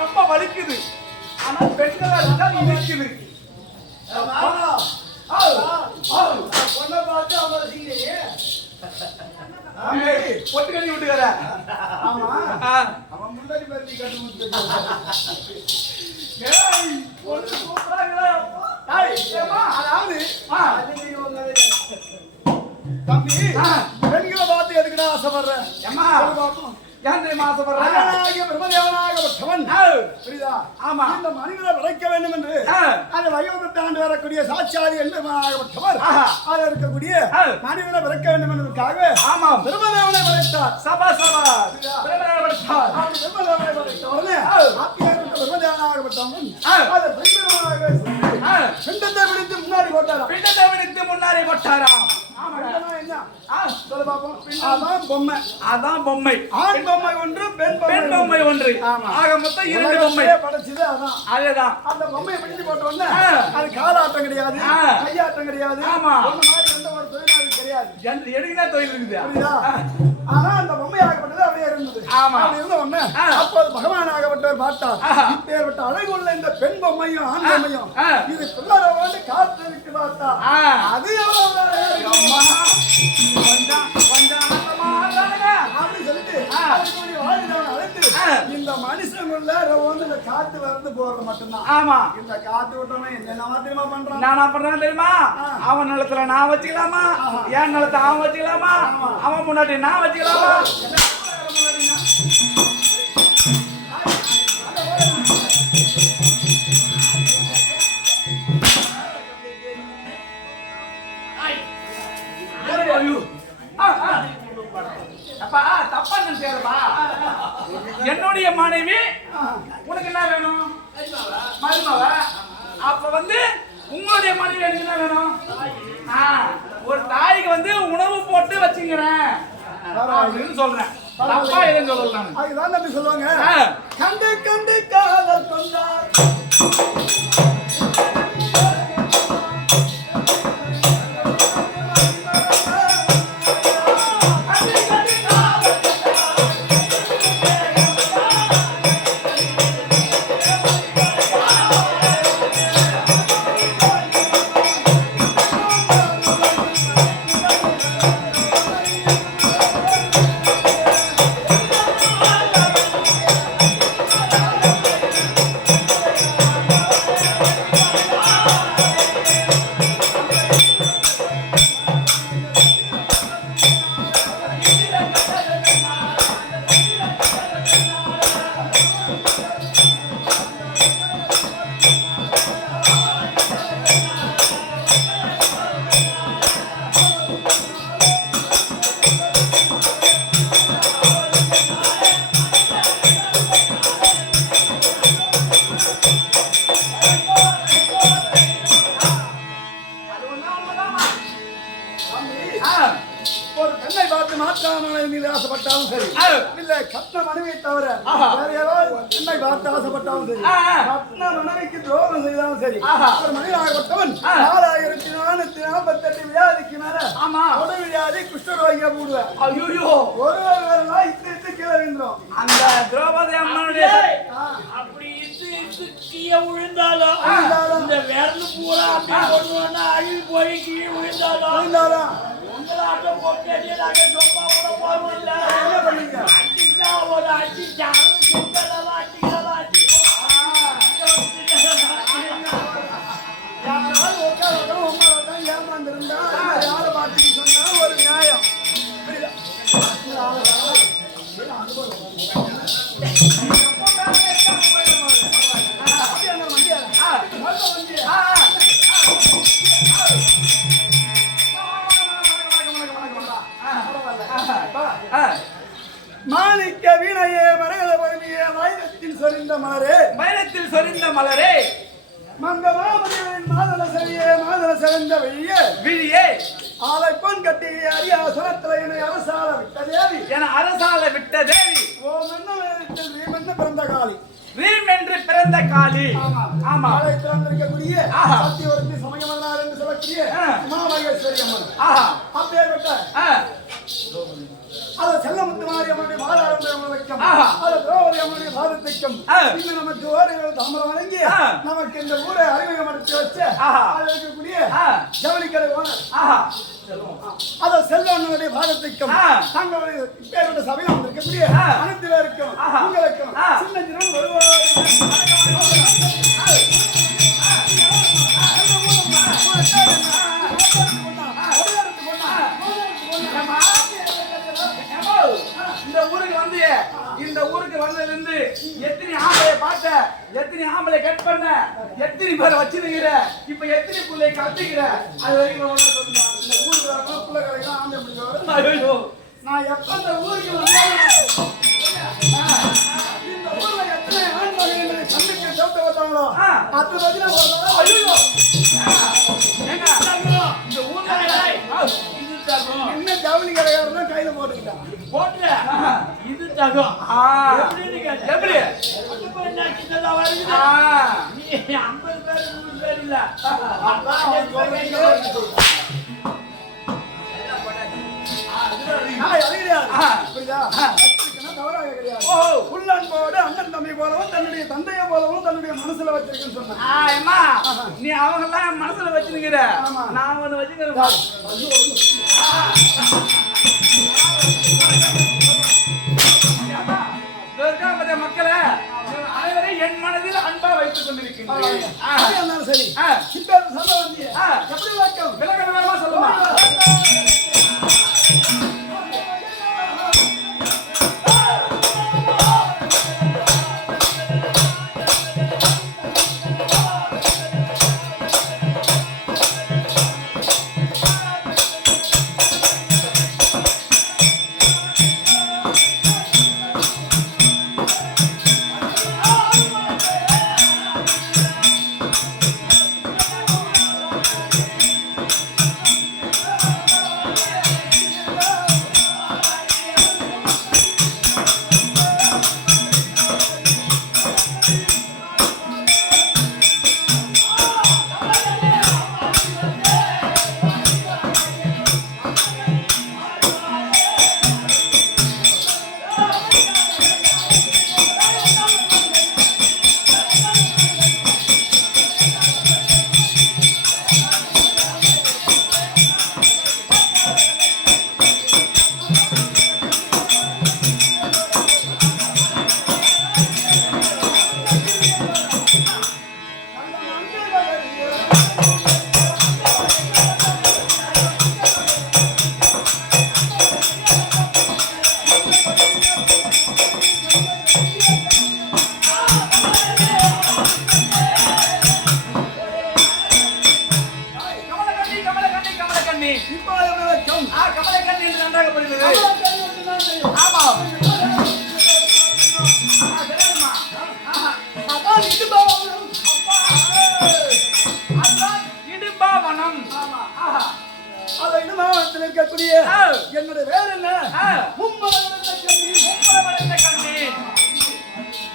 ரொம்ப வலிக்குது. ஆனா பெண்கள் இனிக்குது. பொண்ணை பார்த்து அவங்க பொட்டுக்கடி விட்டுக்கிற. ஆமா அவன் முன்னாடி பத்தி கட்டு அதாவது தம்பி பெண்களை பார்த்து எதுக்குடா ஆசைப்படுற? ஏன் தெரியுமா ஆசைப்படுறேன்? பிரம்மதேவனாகப்பட்டவன் புரியுதா? ஆமா இந்த மனிதனை விளைக்க வேண்டும் என்று அந்த வைகுண்டத்தை ஆண்டு வரக்கூடிய சாட்சாதி என்பவனாகப்பட்டவர் அது இருக்கக்கூடிய மனிதனை விளைக்க வேண்டும் என்பதற்காக ஆமா பிரம்மதேவனை விளைத்தார். சபா சபா பிரம்மதேவனை விளைத்தார். பிரம்மதேவனை விளைத்தவனே பிரம்மதேவனாகப்பட்டவன் அதை பிரம்மதேவனாக பிண்டத்தை விடுத்து முன்னாடி போட்டாராம். பிண்டத்தை விடுத்து முன்னாடி போட்டாராம். பொம்மை அதான் பொம்மை. ஆண் பொம்மை ஒன்று பெண் பொம்மை ஒன்று. ஆக மொத்தம் 2 பொம்மை படைச்சது. அதான் அதேதான். அந்த பொம்மையை பிடிச்சு போட்ட உடனே அது காலாட்டம் கிடையாது, கையாட்டம் கிடையாது. ஆமா அந்த மாதிரி எந்த ஒரு தொழிலாளி கிடையாது. எடுக்குதான் தொழில் இருக்குது. ஆனா அந்த பொம்மை ஆகப்பட்டது அப்படியே இருந்தது. ஆமா இருந்த உடனே அப்போது பகவான் ஆகப்பட்டவர் பார்த்தார். இப்பேற்பட்ட அழகுள்ள இந்த பெண் பொம்மையும் ஆண் பொம்மையும் இது பிள்ளை காற்று இருக்கு பார்த்தா அது எவ்வளவு இந்த மனுஷங்குள்ள இந்த காத்து வந்து போறது மட்டும்தான். ஆமா இந்த காத்து விட்டோம்னா என்ன தெரியுமா பண்றான்? நான் பண்றேன் தெரியுமா? அவன் நிலத்துல நான் வச்சுக்கலாமா? என் நிலத்தை அவன் வச்சுக்கலாமா? அவன் முன்னாடி நான் வச்சுக்கலாமா? என்னுடைய மனைவி உனக்கு என்ன வேணும்? மருமவ. அப்ப வந்து உங்களுடைய மனைவி எனக்கு என்ன வேணும்? ஒரு தாய்க்கு வந்து உணவு போட்டு வச்சுக்கிறேன் அப்படின்னு சொல்றேன். தப்பா எதுவும் சொல்லலாம். அதுதான் அப்படி சொல்லுவாங்க. கண்டு கண்டு காதல் கொண்டார் ஒரு பெண்ணை பார்த்து மாற்றான மீது ஆசைப்பட்டாலும் சரி இல்ல கட்ன மனைவியை தவிர வேற ஏதாவது பெண்ணை பார்த்து ஆசைப்பட்டாலும் சரி கட்ன மனைவிக்கு துரோகம் செய்தாலும் சரி ஒரு மனிதனாகப்பட்டவன் 4448 வியாதிக்கு மேல உடல் வியாதி குஷ்டரோகியா போடுவேன் ஒருவர் இட்டு கீழே விழுந்துரும் அந்த திரௌபதி அம்மனுடைய அப்படி கீழே விழுந்தாலும் இந்த விரல் பூரா அப்படி கொண்டு அழுவி போய் கீழே விழுந்தாலும் உங்களாட்டம் போட்டு நாங்க சொப்பா கூட போகல என்ன பண்ணீங்க அடிச்சா ஒரு அடிச்சா ஏமாந்திருந்தா யாரை பார்த்து சொன்னா ஒரு நியாயம் மாணிக்க வீணையே மரகத பருமியே வைரத்தில் சொரிந்த மலரே வைரத்தில் சொரிந்த மலரே மங்கமாமதிகளின் மாதள செவியே மாதள சிறந்த வெளியே விழியே ஆலை பொன் கட்டி அரியாசனத்தில் என்னை அரசால விட்ட தேவி என அரசால விட்ட தேவி ஓம் என்ன வேதத்தில் ரீமென்று பிறந்த காளி ரீம் என்று பிறந்த காளி ஆமா ஆலை திறந்திருக்கக்கூடிய சத்தியவர்த்தி சமயமன்னார் என்று சொல்லக்கூடிய உமாமகேஸ்வரி அம்மன் அப்பேற்பட்ட அத செல்லமுத்து மாரியம்மனுடைய மாதாரம்பரம் வைக்கும் அத திரௌபதி அம்மனுடைய பாதத்திற்கும் இன்னும் நமக்கு ஓரிரு தாமரம் வழங்கி நமக்கு இந்த ஊரை அறிமுகப்படுத்தி வச்சு அதில் இருக்கக்கூடிய ஜவுளிக்கடை ஓனர் அத செல்வனுடைய பாதத்திற்கும் தங்களுடைய இப்பேற்பட்ட சபையில் வந்திருக்கக்கூடிய அனைத்து பேருக்கும் உங்களுக்கும் சின்ன சின்ன இந்த ஊருக்கு வந்ததுல இருந்து எத்தனை ஆம்பளை பார்த்த எத்தனை ஆம்பளை கட் பண்ண எத்தனை பேரை வச்சிருக்கிற இப்ப எத்தனை புள்ளைய கத்துக்கிற அது வரைக்கும் சொல்லுங்க இந்த ஊருக்கு வரணும் புள்ள கடைக்கெல்லாம் ஆம்பளை முடியும் நான் எப்ப இந்த ஊருக்கு வந்தாலும் இந்த ஊர்ல எத்தனை ஆண் மகன்களை சந்திக்க சேர்த்து வந்தாங்களோ அது பதில இந்த ஊர்ல என்ன ஜவுளி கடைக்காரன் கையில போட்டுக்கிட்டான் போட்டு இது தகம் எப்படி சின்னதா வருது நீ 50 பேர் 100 பேர் இல்ல உள்ளன்போடு அண்ணன் தம்பி போலவும் தன்னுடைய தந்தையை போலவும் தன்னுடைய மனசுல வச்சிருக்குன்னு சொன்னேன் நீ அவங்க எல்லாம் மனசுல வச்சிருக்கிற நான் ஒண்ணு வச்சுக்கிறேன் மக்களே அனைவரை என் மனதில் அன்பா வைத்துக் கொண்டிருக்கின்றேன் சரி சொல்ல வந்திய எப்படி வழக்கம் விலக சொல்லுமா வனத்தில் இருக்கக்கூடிய என்னுடைய வேறு என்ன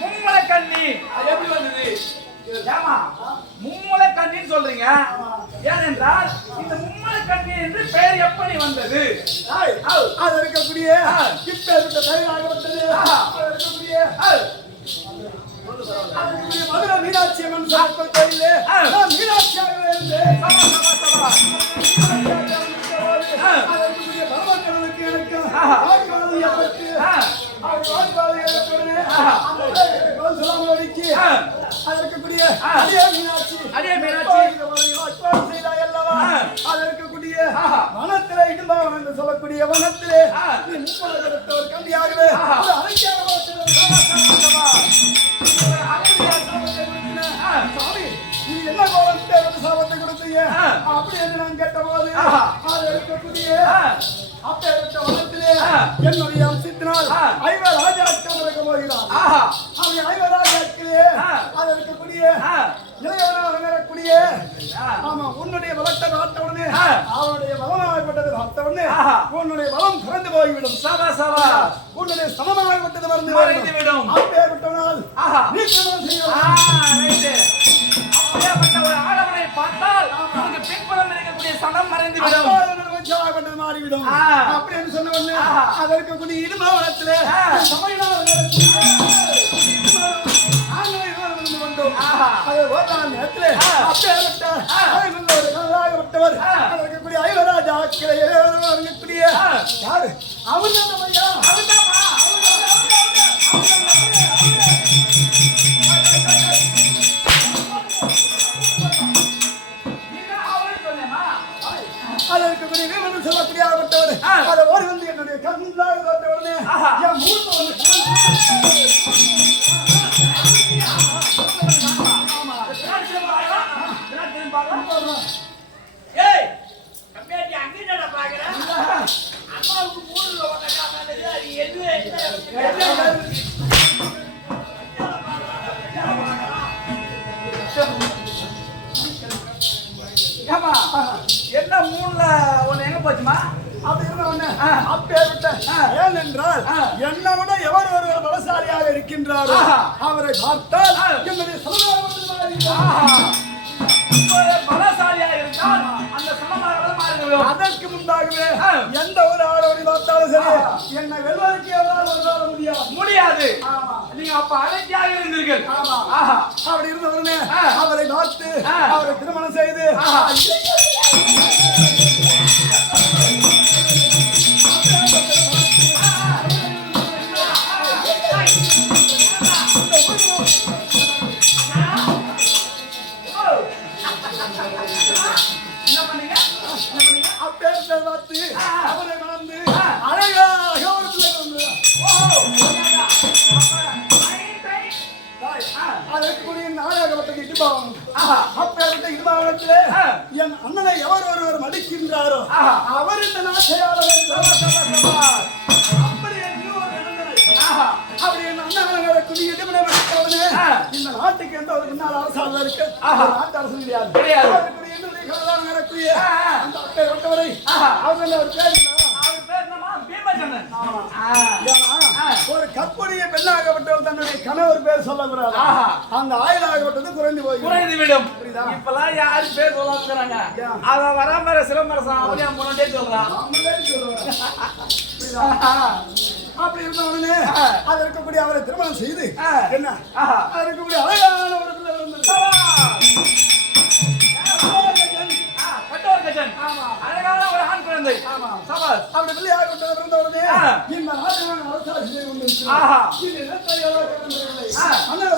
மும்மலை கண்ணி அது எப்படி வந்தது? ஏமா மும்மலை கண்ணின்னு சொல்றீங்க? ஏனென்றால் இந்த மும்மலை கண்ணி என்று பெயர் எப்படி வந்தது? அது இருக்கக்கூடிய இப்பேற்பட்ட பெயராக வந்தது. இருக்கக்கூடிய மதுரை மீனாட்சி அம்மன் கோயிலே மீனாட்சியாக இருந்தேன். பரமக்கடலுக்கு எனக்கு வாய்ப்பாதையப்பட்டு அவர் வாய்ப்பாதையுடனே அதற்குரிய அடியே மீனாட்சி வாய்ப்பாடு செய்தாய் அல்லவா? அதற்குரிய வனத்திலே இடும்பாவனம் என்று சொல்லக்கூடிய வனத்திலே நீ ஒரு கம்பியாகவே சாமி நீ என்ன கோலத்தை சாபத்தை கொடுத்தீங்க அப்படி என்று நான் கேட்டபோது அது இருக்கக்கூடிய அப்பேற்பட்ட வனத்திலே என்னுடைய அம்சத்தினால் ஐவராஜாக்கள் நடக்க போகிறார். அப்படி ஐவராஜாக்களே அது இருக்கக்கூடிய இளையவனாக வரக்கூடிய ஆமா உன்னுடைய பலத்தை பார்த்தவுடனே அவனுடைய பலமாகப்பட்டது பார்த்தவுடனே உன்னுடைய பலம் குறைந்து போய்விடும். உன்னுடைய சமமாகப்பட்டது மறைந்துவிடும். அப்பேற்பட்டவனால் நீ திருமணம் செய்யலாம். அப்படியாப்பட்ட ஒரு ஆடவனை பார்த்தால் உனக்கு பின்புறம் இருக்கக்கூடிய சனம் மறைந்துவிடும். மாறிவிடும் அப்படின்னு சொன்ன உடனே அதற்கு கூடிய இடுமாவனத்திலே சமையலாக வந்தோம். அதை ஓட்டான் நேரத்திலே அப்பேற்பட்டவர் அதற்கு கூடிய ஐவராஜா இருக்கக்கூடிய யாரு அவன் அதற்கு வீரன் சொல்லக்கூடிய ஆகப்பட்டவர் அதை ஓடி வந்து என்னுடைய கண்ணாக பார்த்தவுடனே என் மூத்த என்ன மூணுல ஒண்ணு எங்க போச்சுமா? அப்படி இருந்த அப்பேற்பட்ட ஏனென்றால் என்னை விட எவர் ஒருவர் பலசாலியாக இருக்கின்றாரோ அவரை பார்த்தால் என்னுடைய பலசாலியாக இருந்தால் அந்த சமமாக மாறிவிடும். அதற்கு முன்பாகவே எந்த ஒரு ஆடவரை பார்த்தாலும் சரி என்னை வெல்வதற்கு எவரால் முடியாது. நீங்க அப்ப அழைக்காக இருந்தீர்கள். அப்படி இருந்த உடனே அவரை பார்த்து அவரை திருமணம் செய்து பார்த்து அவரை மணந்து அழகாக ஒரு பிள்ளை வந்து அதற்குரிய நாடகப்பட்ட இடுபாவனம் அப்பேற்பட்ட இடுபாவனத்திலே என் அண்ணனை எவர் ஒருவர் மடிக்கின்றாரோ அவர் இந்த நாட்டையாளர் அப்படி என்று ஒரு அப்படி என் அண்ணன் நடக்கூடிய இடுமனை மடித்தவனே இந்த நாட்டுக்கு எந்த ஒரு முன்னாள் அரசாங்கம் இருக்கு நாட்டு அரசு கிடையாது. நடக்கூடிய அந்த அப்பேற்பட்டவரை அவங்க ஒரு ஒரு கற்புடைய பெண்ணாகப்பட்டவர் தன்னுடைய கணவர் பேர் சொல்லக்கூடாது. அந்த ஆயுளாகப்பட்டது குறைந்து விடும். இப்பெல்லாம் யாரு பேர் சொல்லாம அத வராம சிலம்பரசன் அப்படியே முன்னாடியே சொல்றான். அப்படி இருந்த உடனே அது இருக்கக்கூடிய அவரை திருமணம் செய்து என்ன அது இருக்கக்கூடிய அழகான ஒரு பிள்ளை வந்து அழகான ஒரு ஆண் குழந்தை. அப்படி பிள்ளையாக இருந்த உடனே இந்த நாட்டில் அரசாட்சி செய்து கொண்டிருக்கிறார். அண்ணன்